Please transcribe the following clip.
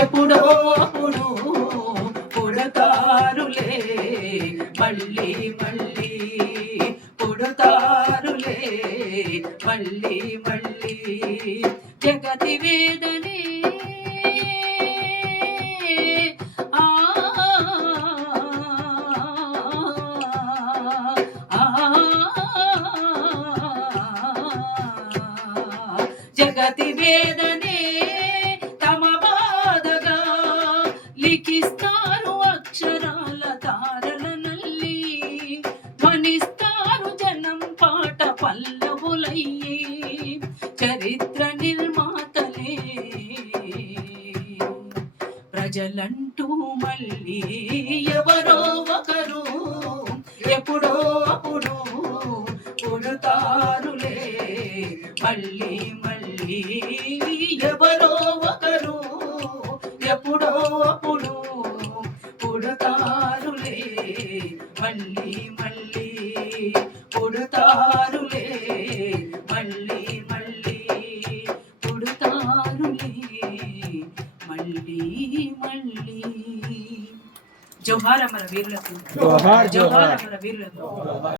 ఎప్పుడో అప్పుడు పుడతారులే మళ్ళీ మళ్ళీ పుడతారులే మళ్ళీ మళ్ళీ జగతి వేదనే ఆ జగతి వేదనే తమ బాధగా లిఖిస్తారు అక్షరాల తారల నల్లి ధ్వనిస్తారు జనం పాట పల్లవులయ్యి చరిత్ర నిర్మాతలే ప్రజలంటూ మళ్ళీ ఎవరో ఒకరు ఎప్పుడో అప్పుడు పుడతారులే మళ్ళీ మళ్ళీ ఎవరో ఒకరు ఎప్పుడో అప్పుడు పుడతారులే మళ్ళీ మళ్ళీ పుడతారులే మళ్ళీ మళ్ళీ పుడతారులే మళ్ళీ మళ్ళీ జోహార్ అమర వీరులకు జోహార్ అమర వీరులకు